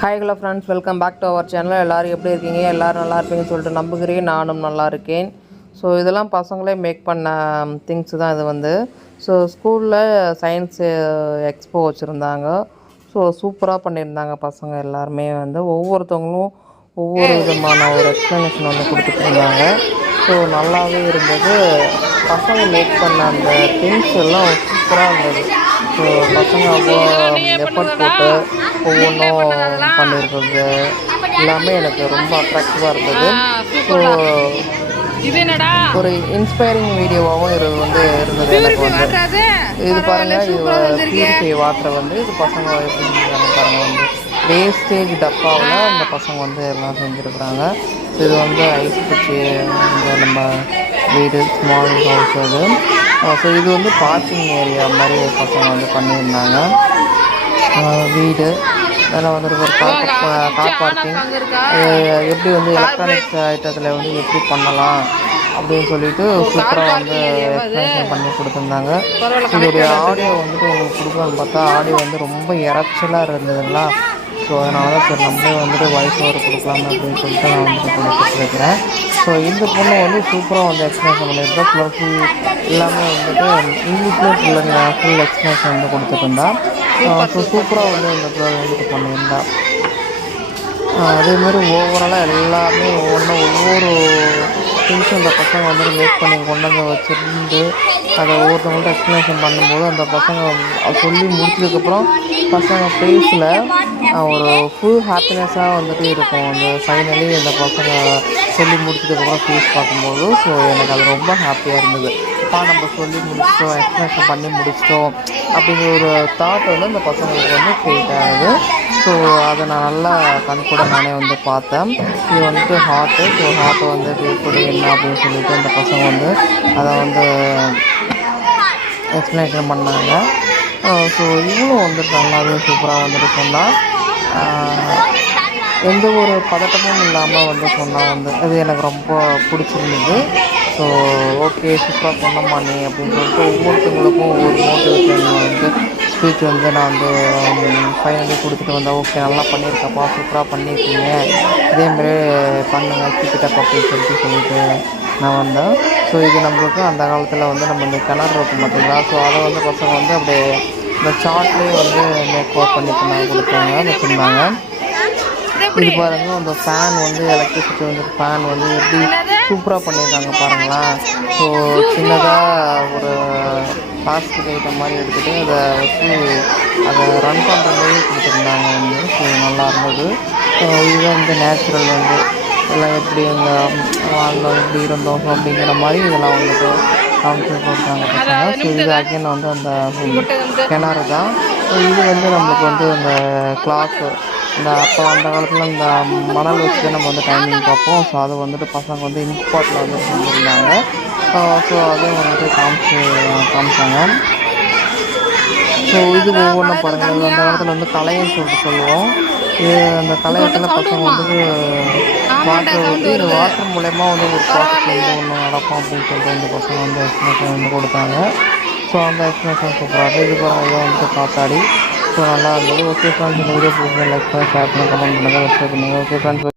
Hi hello friends, welcome back to our channel. எல்லோரும் எப்படி இருக்கீங்க? எல்லோரும் நல்லா இருப்பீங்கன்னு சொல்லிட்டு நம்புகிறேன். நானும் நல்லா இருக்கேன். ஸோ இதெல்லாம் பசங்களே மேக் பண்ண திங்ஸ் தான் இது வந்து. ஸோ ஸ்கூலில் சயின்ஸு எக்ஸ்போ வச்சுருந்தாங்க. ஸோ சூப்பராக பண்ணியிருந்தாங்க பசங்க எல்லாருமே வந்து. ஒவ்வொருத்தவங்களும் ஒவ்வொரு விதமான ஒரு எக்ஸ்ப்ளனேஷன் வந்து கொடுத்துட்ருந்தாங்க. ஸோ நல்லாவே இருந்தது. பசங்க மேக் பண்ண அந்த திங்ஸ் எல்லாம் சூப்பராக இருந்தது. ஸோ பசங்க அவ்வளோ எஃபர்ட் போட்டு ஒவ்வொன்றும் பண்ணியிருக்கிறது எல்லாமே எனக்கு ரொம்ப அட்ராக்டிவாக இருந்தது. ஸோ ஒரு இன்ஸ்பைரிங் வீடியோவாகவும் இது வந்து இருந்தது எனக்கு வந்து. இது பாருங்கள், இது பியூரிஃபை வாட்டரை வந்து இது பசங்க எப்படி செஞ்சுருக்காங்க பாருங்கள். வந்து வேஸ்டேஜ் டப்பாவில் அந்த பசங்க வந்து எல்லாம் செஞ்சுருக்குறாங்க. இது வந்து ஐஸ் குச்சி இந்த நம்ம வீடு ஸ்மால் ஹவுஸ் அது. ஸோ இது வந்து பார்க்கிங் ஏரியா மாதிரி பசங்க வந்து பண்ணியிருந்தாங்க. வீடு அதில் வந்துட்டு ஒரு கார் பார்க்கிங் எப்படி வந்து எலக்ட்ரானிக்ஸ் ஐட்டத்தில் வந்து எப்படி பண்ணலாம் அப்படின்னு சொல்லிட்டு சூப்பராக வந்து எக்ஸ்பிளேஷன் பண்ணி கொடுத்துருந்தாங்க. இதோடைய ஆடியோ வந்துட்டு உங்களுக்கு கொடுக்கலான்னு பார்த்தா ஆடியோ வந்து ரொம்ப இறைச்சலாக இருந்ததுங்களா. ஸோ அதனால தான் சரி நம்மளே வந்துட்டு வாய்ஸ் ஓவர் கொடுக்கலாம் அப்படின்னு சொல்லிட்டு நான் வந்துட்டு கொடுத்துட்ருக்கிறேன். ஸோ இந்த பொண்ணு வந்து சூப்பராக வந்து எக்ஸ்பிளேஷன் பண்ணியிருக்கேன். ஃபுல் எல்லாமே வந்துட்டு இங்கிலீஷ்லேயே ஃபுல் எக்ஸ்பிளேஷன் வந்து கொடுத்துருந்தா. ஸோ சூப்பராக வந்து இந்த கேர்ள் வந்துட்டு பண்ணியிருந்தா. அதேமாதிரி ஓவராலாக எல்லாமே ஒவ்வொரு திங்ஸும் இந்த பசங்க வந்துட்டு மேக் பண்ணி கொண்டு வந்து வச்சுருந்து அதை ஒவ்வொருத்தவங்கள்ட்ட எக்ஸ்ப்ளனேஷன் பண்ணும்போது அந்த பசங்க சொல்லி முடிச்சதுக்கப்புறம் பசங்க ஃபேஸில் ஒரு ஃபுல் ஹாப்பினஸ்ஸாக வந்துட்டு இருக்கும். அந்த ஃபைனலி அந்த பசங்க சொல்லி முடிச்சதுக்கப்புறம் ஃபேஸ் பார்க்கும்போது ஸோ எனக்கு அது ரொம்ப ஹாப்பியாக இருந்தது. நம்ம சொல்லி முடிச்சிட்டோம், எக்ஸ்ப்ளனேஷன் பண்ணி முடிச்சிட்டோம் அப்படிங்கிற ஒரு தாட் வந்து அந்த பசங்களுக்கு வந்து கிரியேட் ஆகுது. ஸோ அதை நான் நல்லா கண்கூட நானே வந்து பார்த்தேன். இது வந்துட்டு ஹார்ட்டு. ஸோ ஹார்ட்டை வந்து எப்படி என்ன அப்படின்னு சொல்லிட்டு அந்த பசங்க வந்து அதை வந்து எக்ஸ்ப்ளனேஷன் பண்ணாங்க. ஸோ இவங்களும் வந்துட்டு நல்லாவே சூப்பராக வந்துட்டு சொன்னால் எந்த ஒரு பதட்டமும் இல்லாமல் வந்து சொன்னால் வந்து அது எனக்கு ரொம்ப பிடிச்சிருந்தது. ஸோ ஓகே சூப்பராக சொன்னம்மா நீ அப்படின்னு சொல்லிட்டு ஒவ்வொருத்தவங்களுக்கும் ஒவ்வொரு மோட்டிவேஷன் வந்து ஸ்பீச் வந்து நான் வந்து ஃபைனலி கொடுத்துட்டு வந்தேன். ஓகே நல்லா பண்ணியிருக்கப்பா, சூப்பராக பண்ணியிருக்கீங்க, இதேமாரி பண்ணுங்கள் கீப்பிட்டப் அப்படின்னு சொல்லிட்டு நான் வந்தேன். ஸோ இது நம்மளுக்கு அந்த காலத்தில் வந்து நம்ம இந்த கிணறு இருக்கும் பார்த்தீங்களா. ஸோ அதை வந்து பசங்க வந்து அப்படியே இந்த சார்ட்லேயே வந்து மேக் ஓவர் பண்ணி வச்சுருந்தாங்க. இது பாருங்கள், அந்த ஃபேன் வந்து எலக்ட்ரிசிட்டி வந்து ஃபேன் வந்து எப்படி சூப்பராக பண்ணியிருக்காங்க பாருங்களேன். ஸோ சின்னதாக ஒரு பிளாஸ்டிக் ஐட்டம் மாதிரி எடுத்துகிட்டு அதை வச்சு அதை ரன் பண்ணுற மாதிரி கொடுத்துருந்தாங்க வந்து. ஸோ நல்லா இருந்தது. இதுதான் வந்து நேச்சுரல் வந்து எல்லாம் எப்படி இந்த வாழ்ந்தோம் எப்படி இருந்தோம் ஸோ அப்படிங்கிற மாதிரி இதெல்லாம் வந்துட்டு காமிச்சு போட்டாங்க பசங்க. ஸோ இது அகைன் வந்து அந்த கிணறு தான். ஸோ இது வந்து நம்மளுக்கு வந்து அந்த கிளாஸு இந்த அப்போ அந்த காலத்தில் இந்த மணல் வச்சு நம்ம வந்து டைமிங் பார்ப்போம். ஸோ அதை வந்துட்டு பசங்க வந்து இன்ஸ்பாட்டில் வந்து செஞ்சுருந்தாங்க. ஸோ அதுவும் வந்துட்டு காமிச்சாங்க. ஸோ இது ஒவ்வொன்றும் பாருங்கள். அந்த காலத்தில் வந்து கலைன்னு சொல்லிட்டு சொல்லுவோம். இது அந்த கலையத்தில் பசங்க வந்து வாட்டர் ஊற்றி இந்த வாட்டர் மூலயமா வந்து ஒரு ப்ராசஸ் வந்து ஒன்று நடக்கும் அப்படின்னு சொல்லிட்டு இந்த பசங்க வந்து எக்ஸ்பிளேஷன் வந்து கொடுத்தாங்க. ஸோ அந்த எக்ஸ்பிளேஷன் சூப்பராக இது பாருங்கள். இதை வந்துட்டு காத்தாடி ஸோ நல்லா இருந்தது. ஓகே ஃப்ரெண்ட்ஸ், இந்த வீடியோ பிடிச்சி லைக் பண்ணி ஷேர் பண்ணி கமெண்ட் பண்ணுங்கள், சப்ஸ்கிரைப் பண்ணுங்கள். Okay friends.